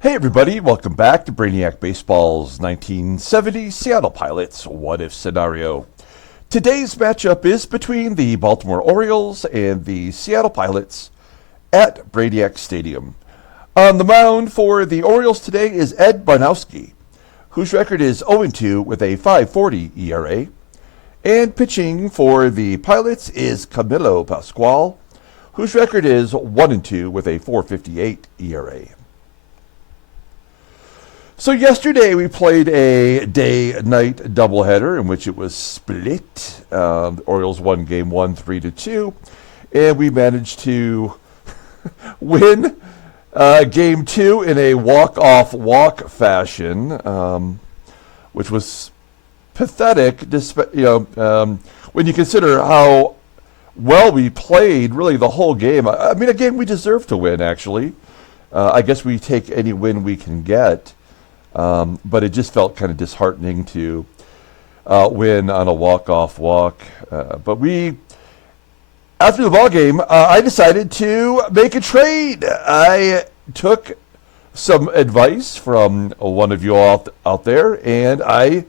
Hey everybody, welcome back to Brainiac Baseball's 1970 Seattle Pilots What If Scenario. Today's matchup is between the Baltimore Orioles and the Seattle Pilots at Brainiac Stadium. On the mound for the Orioles today is Ed Barnowski, whose record is 0-2 with a 5.40 ERA. And pitching for the Pilots is Camilo Pascual, whose record is 1-2 with a 4.58 ERA. So yesterday we played a day-night doubleheader in which it was split. The Orioles won Game 1 3-2, and we managed to win Game 2 in a walk-off walk fashion, which was pathetic. When you consider how well we played, really the whole game. I mean, a game we deserve to win. Actually, I guess we take any win we can get. But it just felt kind of disheartening to win on a walk-off walk. But after the ball game, I decided to make a trade. I took some advice from one of you all out there, and I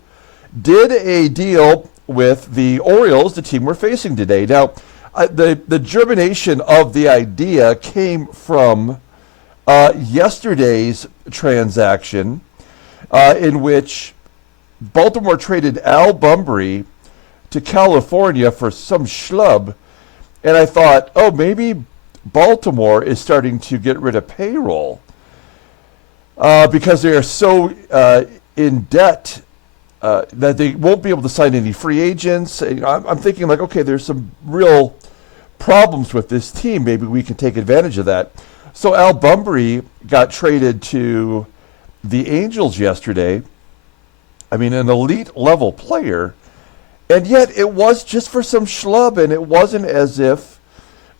did a deal with the Orioles, the team we're facing today. Now, the germination of the idea came from yesterday's transaction, in which Baltimore traded Al Bumbry to California for some schlub. And I thought, oh, maybe Baltimore is starting to get rid of payroll because they are so in debt that they won't be able to sign any free agents. I'm thinking like, okay, there's some real problems with this team. Maybe we can take advantage of that. So Al Bumbry got traded to the Angels yesterday. I mean, an elite level player, and yet it was just for some schlub, and it wasn't as if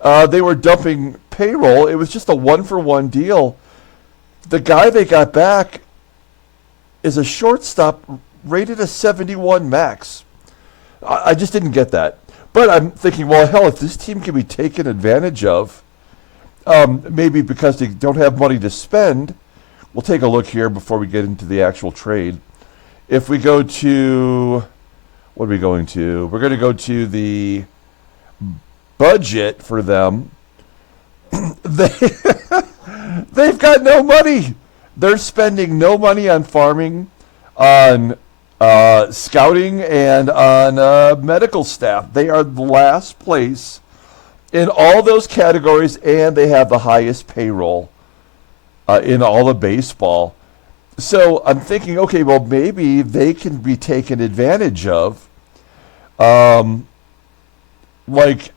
they were dumping payroll. It was just a one-for-one deal. The guy they got back is a shortstop rated a 71 max. I just didn't get that. But I'm thinking, well, hell, if this team can be taken advantage of, maybe because they don't have money to spend. We'll take a look here before we get into the actual trade. If we go to, what are we going to? We're going to go to the budget for them. They've got no money. They're spending no money on farming, on scouting, and on medical staff. They are the last place in all those categories, and they have the highest payroll in all of baseball. So I'm thinking, okay, well, maybe they can be taken advantage of, like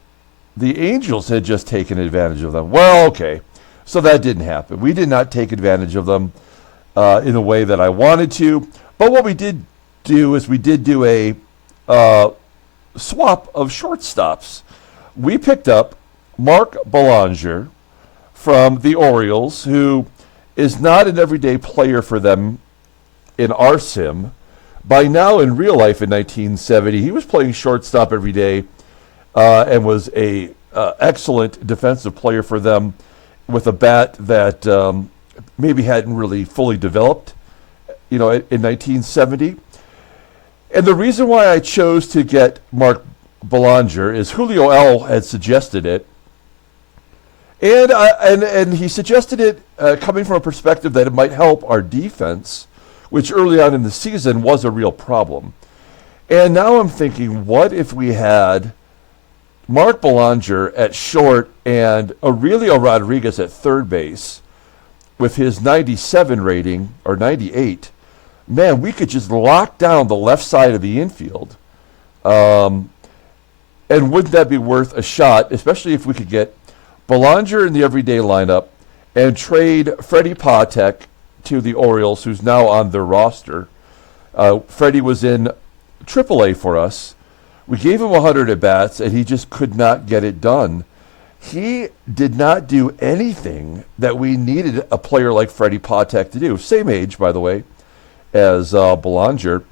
the Angels had just taken advantage of them. Well, okay, so that didn't happen. We did not take advantage of them in the way that I wanted to. But what we did do is we did do a swap of shortstops. We picked up Mark Belanger from the Orioles, who is not an everyday player for them in our sim. By now, in real life in 1970, he was playing shortstop every day and was a excellent defensive player for them with a bat that maybe hadn't really fully developed, in 1970. And the reason why I chose to get Mark Belanger is Julio L. had suggested it. And he suggested it coming from a perspective that it might help our defense, which early on in the season was a real problem. And now I'm thinking, what if we had Mark Belanger at short and Aurelio Rodriguez at third base with his 97 rating, or 98? Man, we could just lock down the left side of the infield. And wouldn't that be worth a shot, especially if we could get Belanger in the everyday lineup and trade Freddie PATEK to the Orioles, who's now on their roster. Freddie was in AAA for us. We gave him 100 at-bats, and he just could not get it done. He did not do anything that we needed a player like Freddie PATEK to do. Same age, by the way, as Belanger.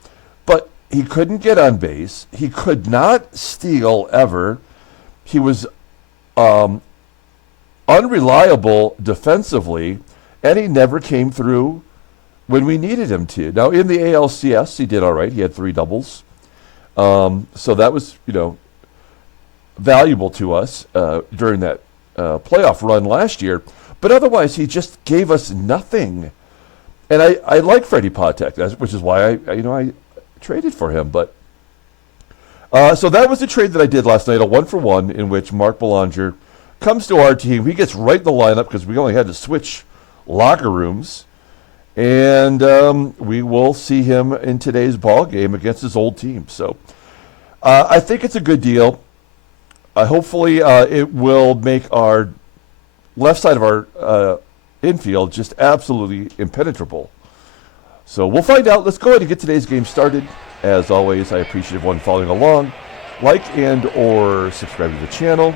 But he couldn't get on base. He could not steal ever. He was unreliable defensively, and he never came through when we needed him to. Now, in the ALCS, he did all right. He had 3 doubles. So that was, valuable to us during that playoff run last year. But otherwise, he just gave us nothing. And I like Freddie PATEK, which is why I traded for him. But so that was the trade that I did last night, a 1-for-1 in which Mark Belanger comes to our team. He gets right in the lineup because we only had to switch locker rooms. And we will see him in today's ball game against his old team. So I think it's a good deal. Hopefully it will make our left side of our infield just absolutely impenetrable. So we'll find out. Let's go ahead and get today's game started. As always, I appreciate everyone following along. Like and or subscribe to the channel.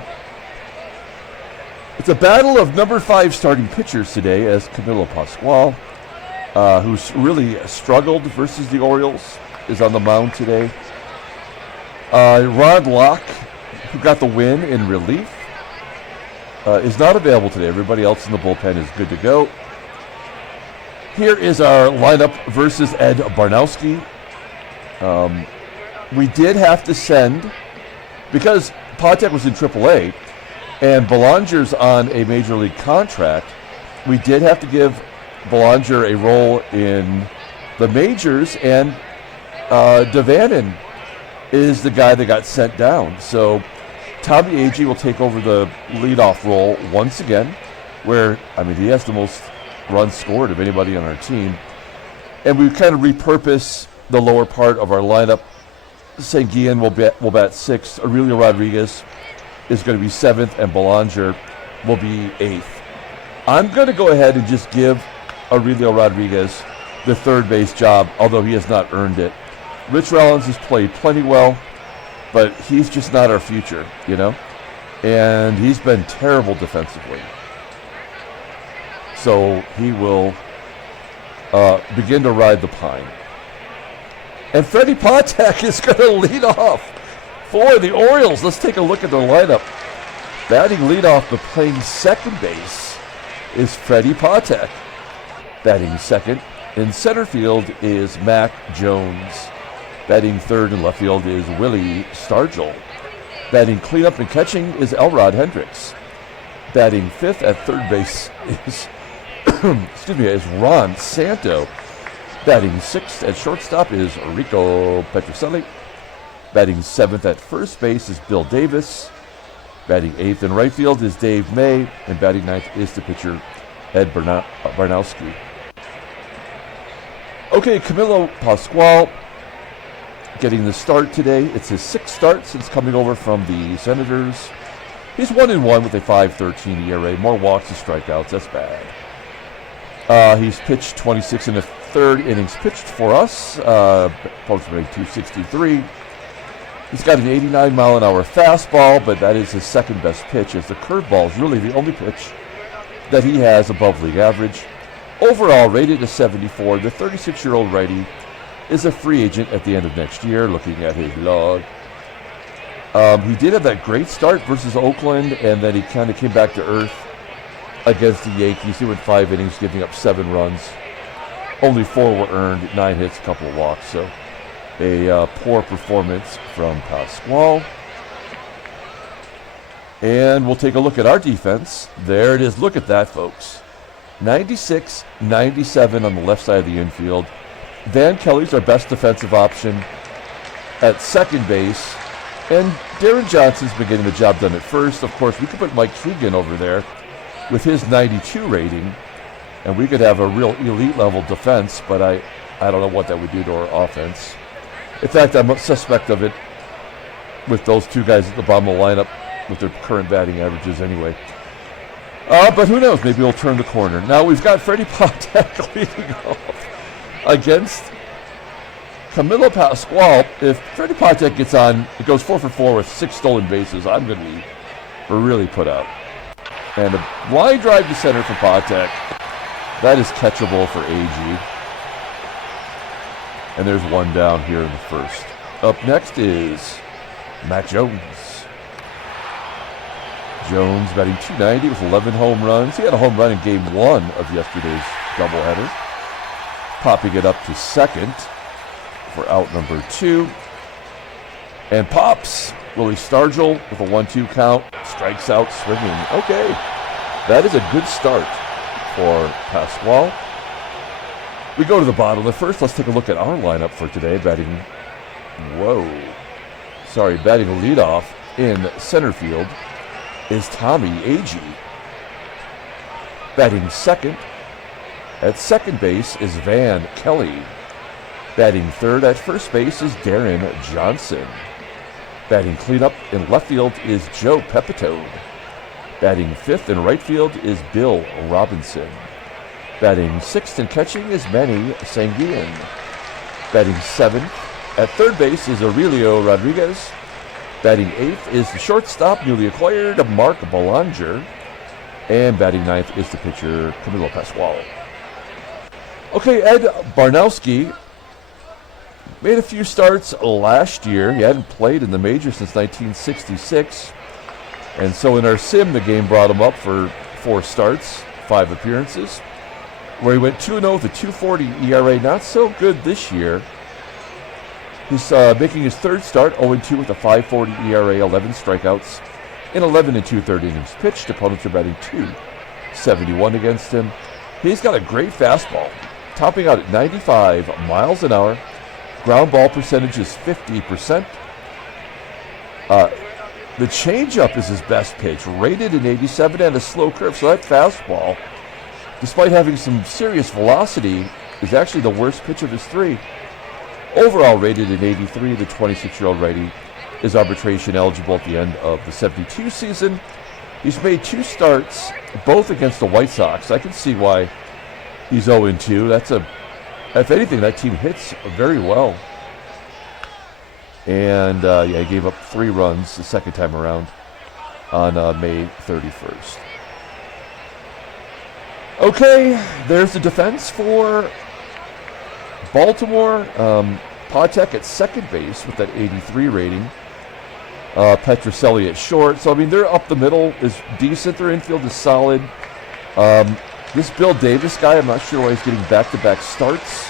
It's a battle of number 5 starting pitchers today as Camilo Pascual, who's really struggled versus the Orioles, is on the mound today. Rod Locke, who got the win in relief, is not available today. Everybody else in the bullpen is good to go. Here is our lineup versus Ed Barnowski. We did have to send, because PATEK was in AAA and Belanger's on a major league contract, we did have to give Belanger a role in the majors, and Deron is the guy that got sent down. So Tommie AGEE will take over the leadoff role once again, where, he has the most runs scored of anybody on our team. And we kind of repurpose the lower part of our lineup. SANGUILLEN will bat 6th. Aurelio Rodriguez is going to be 7th, and Belanger will be 8th. I'm going to go ahead and just give Aurelio Rodriguez the third base job, although he has not earned it. Rich Rollins has played plenty well, but he's just not our future, and he's been terrible defensively. So he will begin to ride the pine. And Freddie PATEK is going to lead off for the Orioles. Let's take a look at their lineup. Batting leadoff but playing second base is Freddie PATEK. Batting second in center field is Mack Jones. Batting third in left field is Willie STARGELL. Batting cleanup and catching is Elrod HENDRICKS. Batting fifth at third base is is Ron SANTO. Batting sixth at shortstop is Rico PETROCELLI. Batting seventh at first base is Bill Davis. Batting eighth in right field is Dave May. And batting ninth is the pitcher Ed Barnowski. Okay, Camilo Pascual getting the start today. It's his sixth start since coming over from the Senators. He's 1-1 with a 5.13 ERA. More walks and strikeouts. That's bad. He's pitched 26 and a third innings pitched for us. Post rate 263. He's got an 89-mile-an-hour fastball, but that is his second best pitch, as the curveball is really the only pitch that he has above league average. Overall, rated to 74, the 36-year-old righty is a free agent at the end of next year, looking at his log. He did have that great start versus Oakland, and then he kind of came back to earth against the Yankees. He went 5 innings, giving up 7 runs. Only 4 were earned, 9 hits, a couple of walks. So a poor performance from Pascual. And we'll take a look at our defense. There it is. Look at that, folks. 96, 97 on the left side of the infield. Van Kelly's our best defensive option at second base. And Deron Johnson's been getting the job done at first. Of course, we could put Mike Keegan over there with his 92 rating, and we could have a real elite level defense, but I don't know what that would do to our offense. In fact, I'm a suspect of it with those two guys at the bottom of the lineup with their current batting averages anyway. But who knows? Maybe we'll turn the corner. Now we've got Freddie PATEK leading off against Camilo Pascual. If Freddie PATEK gets on, it goes 4 for 4 with 6 stolen bases. I'm going to be really put out. And a line drive to center for PATEK. That is catchable for AGEE. And there's one down here in the first. Up next is Mack Jones. Jones batting .290 with 11 home runs. He had a home run in Game 1 of yesterday's doubleheader. Popping it up to second for out number 2. And pops Willie STARGELL with a 1-2 count. Strikes out swinging. Okay, that is a good start for Pascual. We go to the bottom of the first. Let's take a look at our lineup for today. Batting leadoff in center field is Tommie, AGEE. Batting second at second base is Van Kelly. Batting third at first base is Deron Johnson. Batting cleanup in left field is Joe PEPITONE. Batting fifth in right field is Bill Robinson. Batting sixth and catching is Manny SANGUILLEN. Batting seventh at third base is Aurelio Rodriguez. Batting eighth is the shortstop, newly acquired, Mark BELANGER. And batting ninth is the pitcher, Camilo Pascual. Okay, Ed Barnowski made a few starts last year. He hadn't played in the majors since 1966. And so in our sim, the game brought him up for 4 starts, 5 appearances, where he went 2-0 with a 2.40 ERA. Not so good this year. He's making his third start, 0-2 with a 5.40 ERA, 11 strikeouts in 11 and 2/3 innings pitched. Opponents are batting .271 against him. He's got a great fastball, topping out at 95 miles an hour. Ground ball percentage is 50%. The changeup is his best pitch, rated in 87 and a slow curve. So that fastball, despite having some serious velocity, is actually the worst pitch of his 3. Overall rated in 83, the 26-year-old righty is arbitration eligible at the end of the 72 season. He's made 2 starts, both against the White Sox. I can see why he's 0-2. If anything, that team hits very well. And he gave up 3 runs the second time around on May 31st. Okay, there's the defense for Baltimore. PATEK at second base with that 83 rating. PETROCELLI at short. So, I mean, they're up the middle is decent. Their infield is solid. This Bill Davis guy, I'm not sure why he's getting back-to-back starts.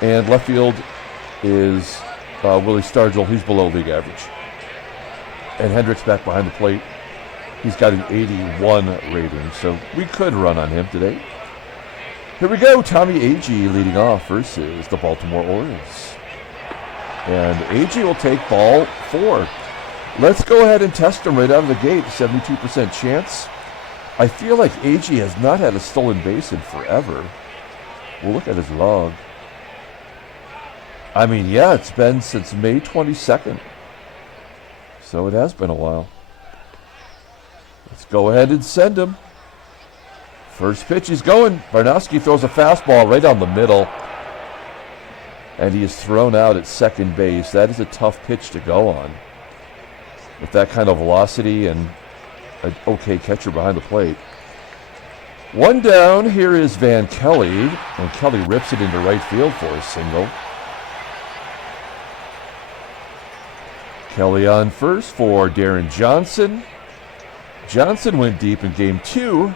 And left field is Willie STARGELL. He's below league average. And Hendricks back behind the plate. He's got an 81 rating, so we could run on him today. Here we go. Tommie AGEE leading off versus the Baltimore Orioles. And AGEE will take ball 4. Let's go ahead and test him right out of the gate. 72% chance. I feel like AGEE has not had a stolen base in forever. We'll look at his log. I mean, yeah, it's been since May 22nd. So it has been a while. Let's go ahead and send him. First pitch, he's going. Barnowski throws a fastball right down the middle. And he is thrown out at second base. That is a tough pitch to go on. With that kind of velocity and an okay catcher behind the plate. 1 down, here is Van Kelly. And Kelly rips it into right field for a single. Kelly on first for Deron Johnson. Johnson went deep in game 2.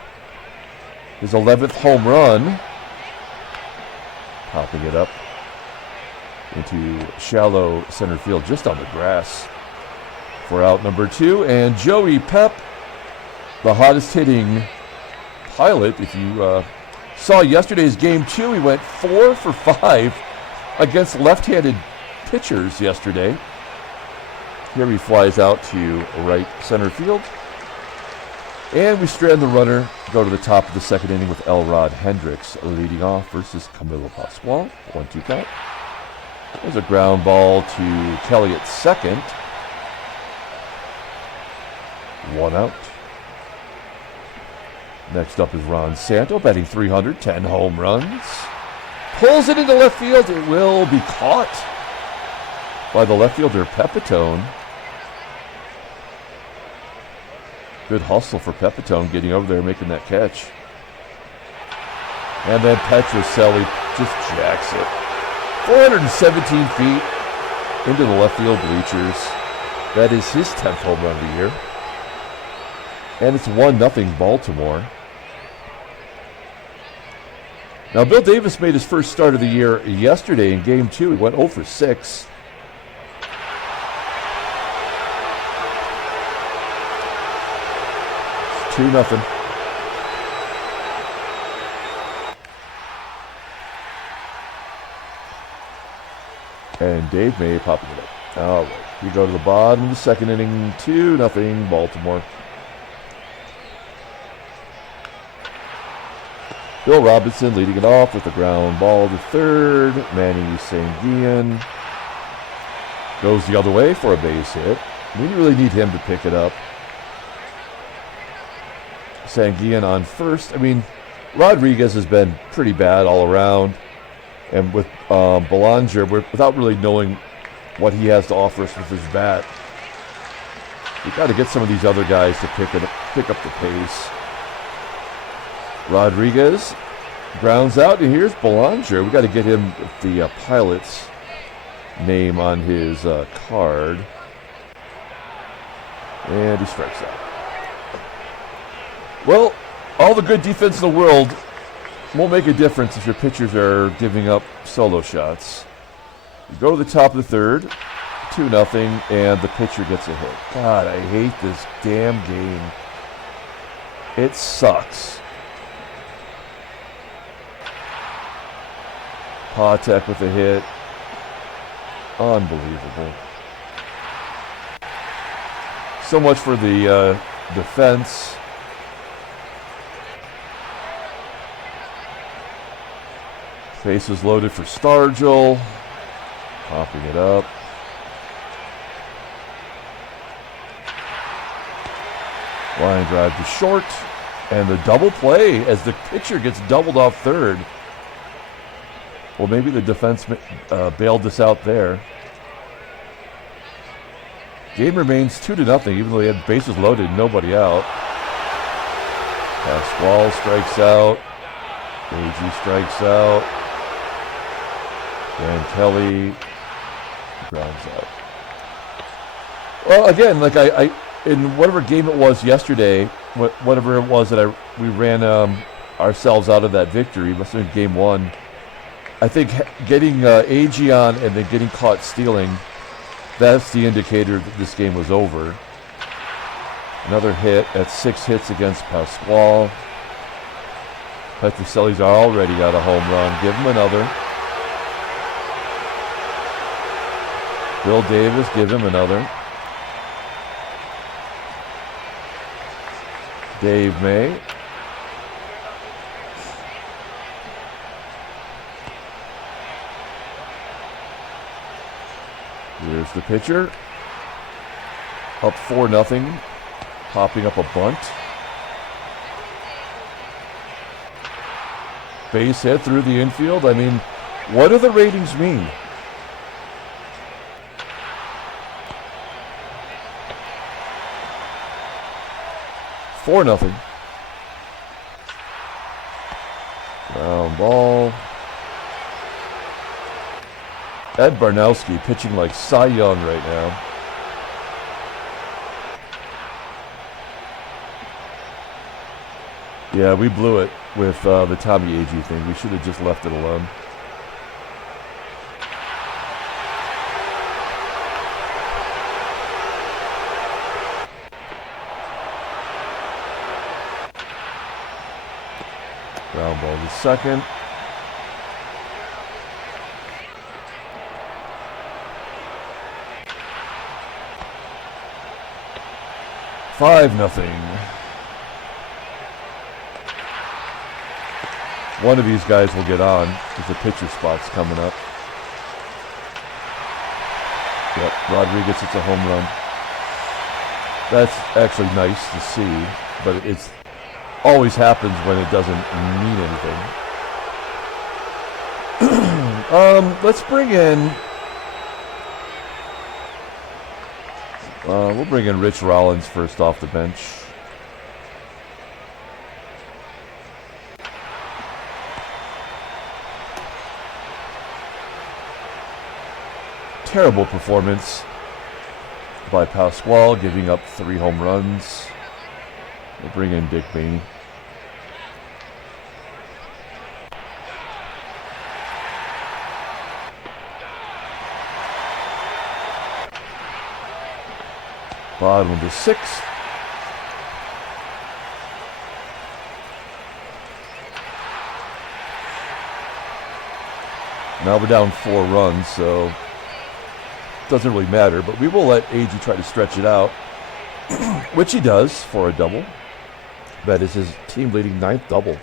His 11th home run. Popping it up into shallow center field, just on the grass for out number 2. And Joey Pep, the hottest hitting pilot. If you saw yesterday's game 2, he went 4 for 5 against left-handed pitchers yesterday. Here he flies out to right center field. And we strand the runner, go to the top of the second inning with Elrod Hendricks leading off versus Camilo Pascual. 1-2 count. There's a ground ball to Kelly at second. 1 out. Next up is Ron Santo, batting .300, 10 home runs. Pulls it into left field. It will be caught by the left fielder, PEPITONE. Good hustle for PEPITONE getting over there, making that catch. And then PETROCELLI just jacks it. 417 feet into the left field bleachers. That is his 10th home run of the year. And it's 1-0 Baltimore. Now, Bill Davis made his first start of the year yesterday in Game 2. He went 0 for 6. It's 2-0. And Dave May popping it up. All right. We go to the bottom of the second inning. 2-0 Baltimore. Bill Robinson leading it off with a ground ball to third. Manny SANGUILLEN goes the other way for a base hit. We really need him to pick it up. SANGUILLEN on first. I mean, Rodriguez has been pretty bad all around. And with Belanger, without really knowing what he has to offer us with his bat, we've got to get some of these other guys to pick up the pace. Rodriguez grounds out, and here's Belanger. We got to get him the pilot's name on his card. And he strikes out. Well, all the good defense in the world won't make a difference if your pitchers are giving up solo shots. You go to the top of the third, 2-0, and the pitcher gets a hit. God, I hate this damn game. It sucks. PATEK with a hit. Unbelievable. So much for the defense. Bases loaded for STARGELL. Popping it up. Line drive to short. And the double play as the pitcher gets doubled off third. Well, maybe the defenseman bailed us out there. Game remains 2-0, even though they had bases loaded, nobody out. Pascual strikes out. AGEE strikes out. And Kelly grounds out. Well, again, like I in whatever game it was yesterday, whatever it was that we ran ourselves out of that victory, must have been game 1. I think getting AGEE on and then getting caught stealing, that's the indicator that this game was over. Another hit. That's 6 hits against Pascual. PETROCELLI's already got a home run. Give him another. Bill Davis, give him another. Dave May. Here's the pitcher. Up 4-0. Popping up a bunt. Base hit through the infield. I mean, what do the ratings mean? Four nothing. Ground ball. Ed Barnowski pitching like Cy Young right now. Yeah, we blew it with the Tommie AGEE thing. We should have just left it alone. Ground ball to second. Five nothing. One of these guys will get on because the pitcher spot's coming up. Yep, Rodriguez hits a home run. That's actually nice to see, but it's always happens when it doesn't mean anything. Let's bring in. We'll bring in Rich Rollins first off the bench. Terrible performance by Pascual, giving up 3 home runs. We'll bring in Dick Bainey. Bottom of the sixth. Now we're down 4 runs, so it doesn't really matter. But we will let AGEE try to stretch it out, which he does for a double. That is his team-leading 9th double.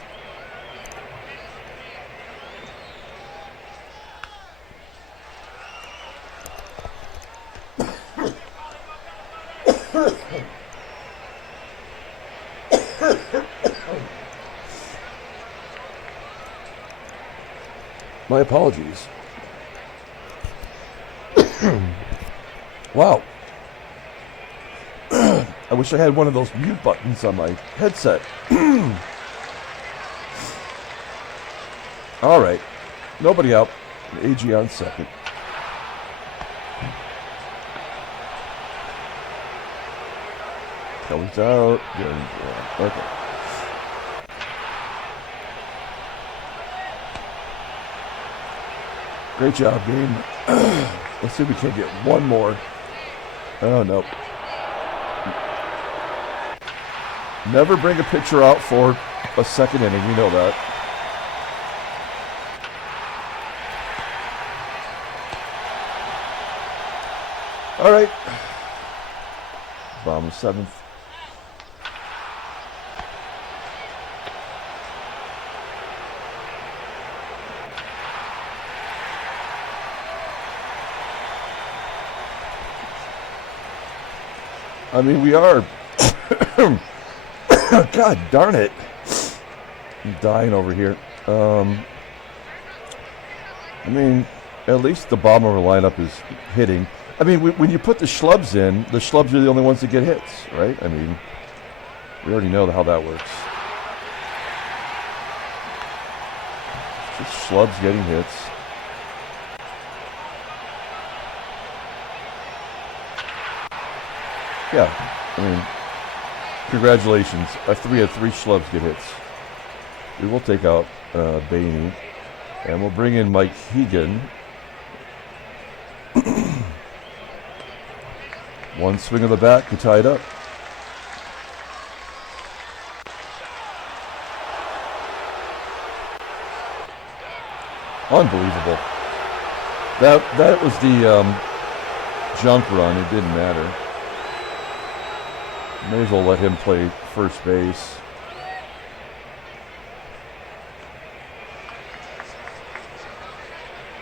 My apologies. Wow. I wish I had one of those mute buttons on my headset. All right. Nobody out. AGEE on second. Kelly's out. Yeah. Okay. Great job, game. Let's see if we can't get one more. Oh, no. Never bring a pitcher out for a second inning. We know that. All right. Bottom of 7th. I mean, we are. God darn it. I'm dying over here. I mean, at least the bottom of our lineup is hitting. I mean, when you put the schlubs in, the schlubs are the only ones that get hits, right? I mean, we already know how that works. Just schlubs getting hits. Yeah, I mean, congratulations. We had 3 schlubs get hits. We will take out Bainey, and we'll bring in Mike Hegan. One swing of the bat to tie it up. Unbelievable. That was the junk run. It didn't matter. May as well let him play first base.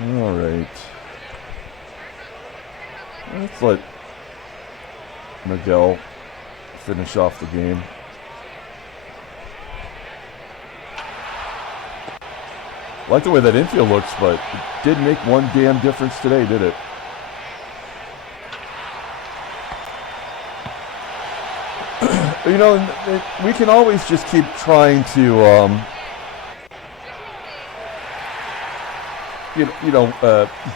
All right. Let's let Miguel finish off the game. I like the way that infield looks, but it didn't make one damn difference today, did it? You know, we can always just keep trying to,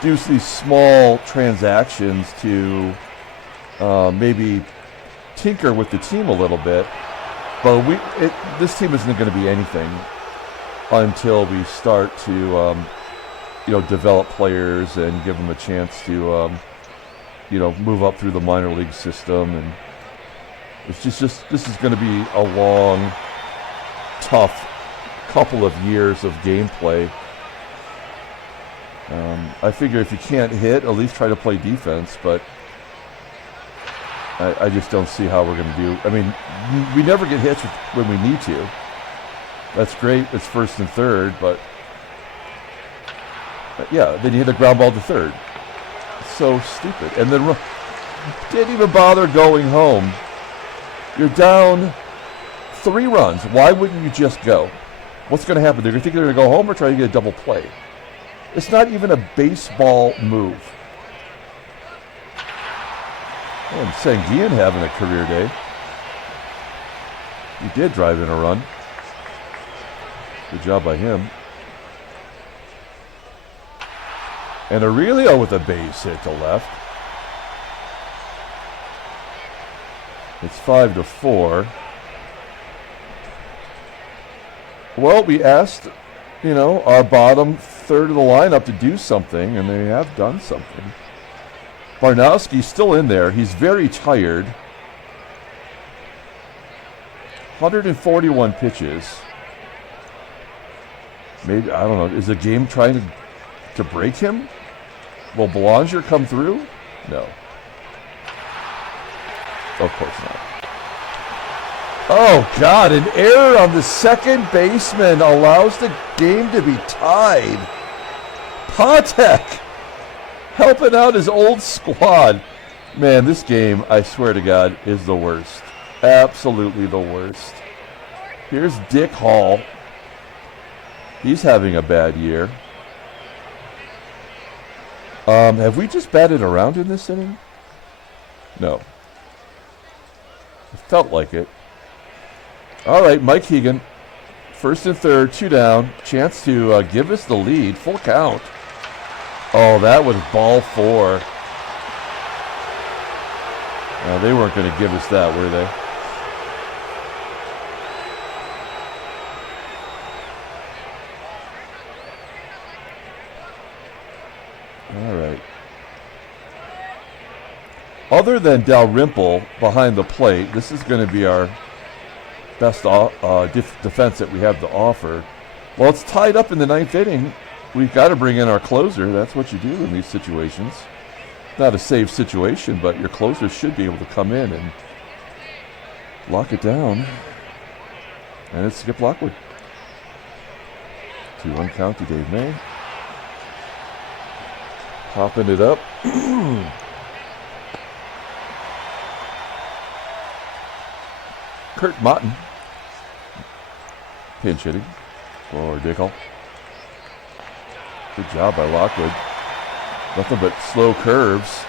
do these small transactions to maybe tinker with the team a little bit. But this team isn't going to be anything until we start to, develop players and give them a chance to, move up through the minor league system. And it's just this is going to be a long, tough couple of years of gameplay. I figure if you can't hit, at least try to play defense, but I just don't see how we're going to do. I mean, we never get hits when we need to. That's great. It's first and third, but yeah, then you hit a ground ball to third. It's so stupid. And then didn't even bother going home. You're down 3 runs. Why wouldn't you just go? What's going to happen? They're going to think they're going to go home or try to get a double play. It's not even a baseball move. Oh, and Sanguillen having a career day. He did drive in a run. Good job by him. And Aurelio with a base hit to left. It's 5-4. Well, we asked, you know, our bottom third of the lineup to do something, and they have done something. Barnowski's still in there. He's very tired. 141 pitches. Maybe, I don't know, is the game trying to break him? Will Belanger come through? No. Of course not. Oh, God, an error on the second baseman allows the game to be tied. PATEK helping out his old squad. Man, this game, I swear to God, is the worst. Absolutely the worst. Here's Dick Hall. He's having a bad year. Have we just batted around in this inning? No. It felt like it. All right, Mike Hegan. First and third, 2 down. Chance to give us the lead. Full count. Oh, that was ball 4. They weren't going to give us that, were they? All right. Other than Dalrymple behind the plate, this is going to be our best defense that we have to offer. Well, it's tied up in the 9th inning. We've got to bring in our closer. That's what you do in these situations. Not a safe situation, but your closer should be able to come in and lock it down. And it's Skip Lockwood. 2-1 count to Dave May. Popping it up. Kurt Motton. Pinch hitting for Dickel. Good job by Lockwood. Nothing but slow curves.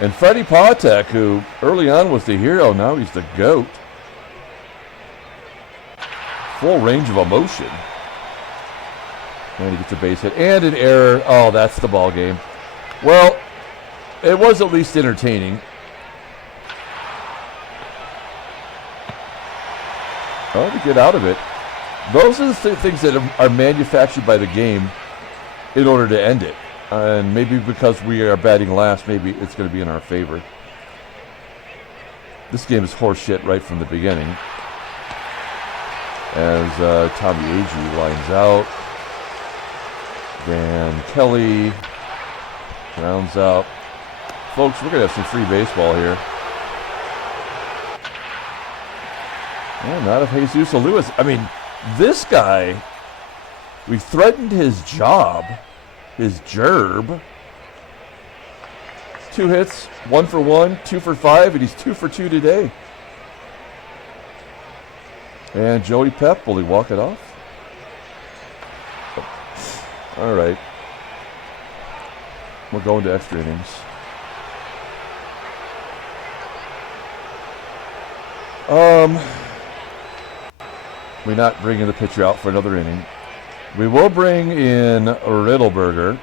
And Freddie PATEK, who early on was the hero, now he's the GOAT. Full range of emotion. And he gets a base hit and an error. Oh, that's the ball game. Well, it was at least entertaining. Oh, to get out of it. Those are the things that are manufactured by the game in order to end it. And maybe because we are batting last, maybe it's going to be in our favor. This game is horse shit right from the beginning. As Tommie AGEE lines out. Van Kelly rounds out. Folks, we're going to have some free baseball here. Yeah, not of Jesus Lewis. I mean, this guy, we threatened his job, his gerb. 2 hits, 1 for 1, 2 for 5, and he's 2 for 2 today. And Joey Pep, will he walk it off? All right. We're going to extra innings. We're not bringing the pitcher out for another inning. We will bring in Riddleberger.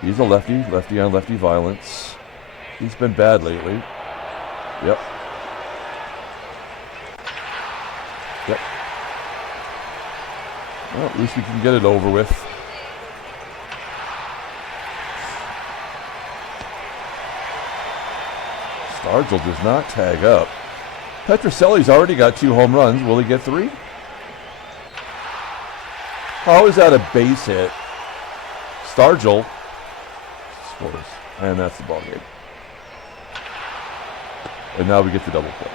He's a lefty, lefty on lefty violence. He's been bad lately. Yep. Yep. Well, at least we can get it over with. STARGELL does not tag up. PETROCELLI's already got 2 home runs. Will he get 3? How is that a base hit? STARGELL scores. And that's the ball game. And now we get the double play.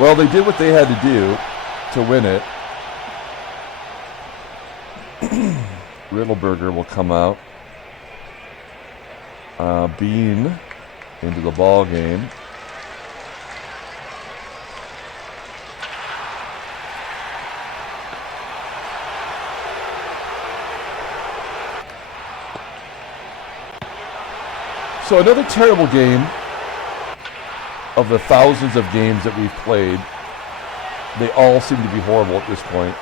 Well, they did what they had to do to win it. Riddleberger will come out. Bean into the ball game. So another terrible game of the thousands of games that we've played. They all seem to be horrible at this point.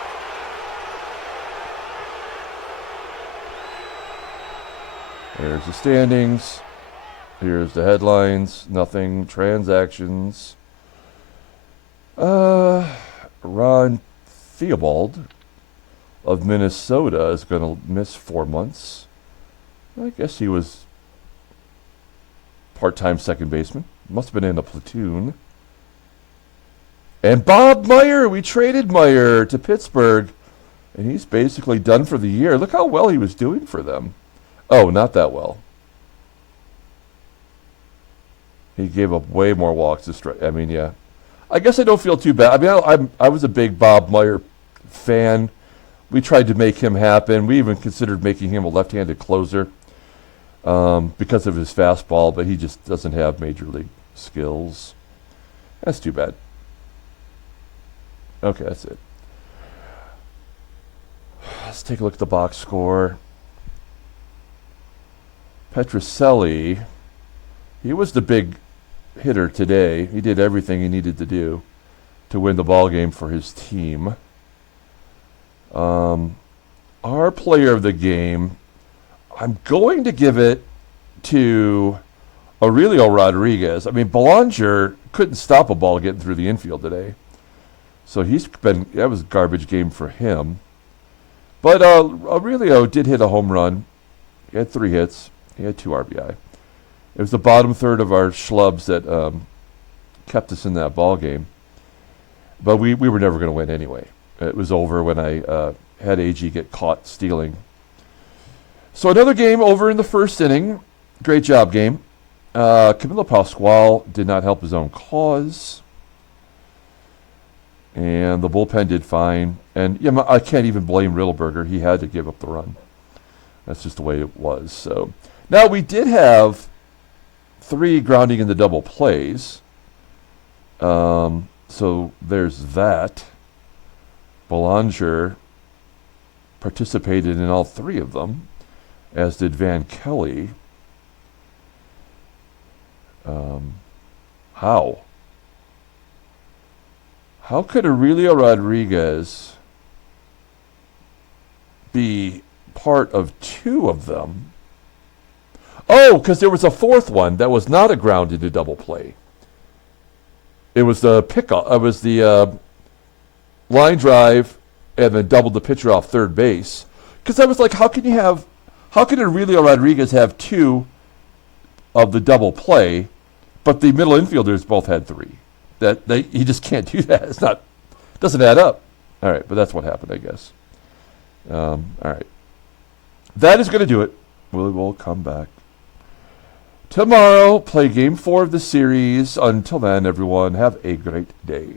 There's the standings. Here's the headlines. Nothing. Transactions. Ron Theobald of Minnesota is going to miss 4 months. I guess he was part-time second baseman. Must have been in a platoon. And Bob Meyer, we traded Meyer to Pittsburgh, and he's basically done for the year. Look how well he was doing for them. Oh, not that well. He gave up way more walks to strike. I mean, yeah. I guess I don't feel too bad. I mean, I was a big Bob Meyer fan. We tried to make him happen. We even considered making him a left-handed closer because of his fastball, but he just doesn't have major league skills. That's too bad. Okay, that's it. Let's take a look at the box score. PETROCELLI, he was the big hitter today. He did everything he needed to do to win the ball game for his team. Our player of the game, I'm going to give it to Aurelio Rodriguez. I mean, Belanger couldn't stop a ball getting through the infield today. So that was a garbage game for him. But Aurelio did hit a home run. He had 3 hits. He had 2 RBI. It was the bottom third of our schlubs that kept us in that ball game. But we were never going to win anyway. It was over when I had AGEE get caught stealing. So another game over in the first inning. Great job, game. Camilo Pascual did not help his own cause. And the bullpen did fine. And yeah, I can't even blame Riddleberger. He had to give up the run. That's just the way it was. So now we did have 3 grounding in the double plays. So there's that. Belanger participated in all 3 of them, as did Van Kelly. How? How could Aurelio Rodriguez be part of 2 of them? Oh, because there was a 4th one that was not a ground into double play. It was the pickup. It was the line drive and then doubled the pitcher off third base. Because I was like, how can Aurelio Rodriguez have 2 of the double play, but the middle infielders both had 3? He just can't do that. It doesn't add up. All right, but that's what happened, I guess. All right. That is going to do it. We will come back tomorrow, play game 4 of the series. Until then, everyone, have a great day.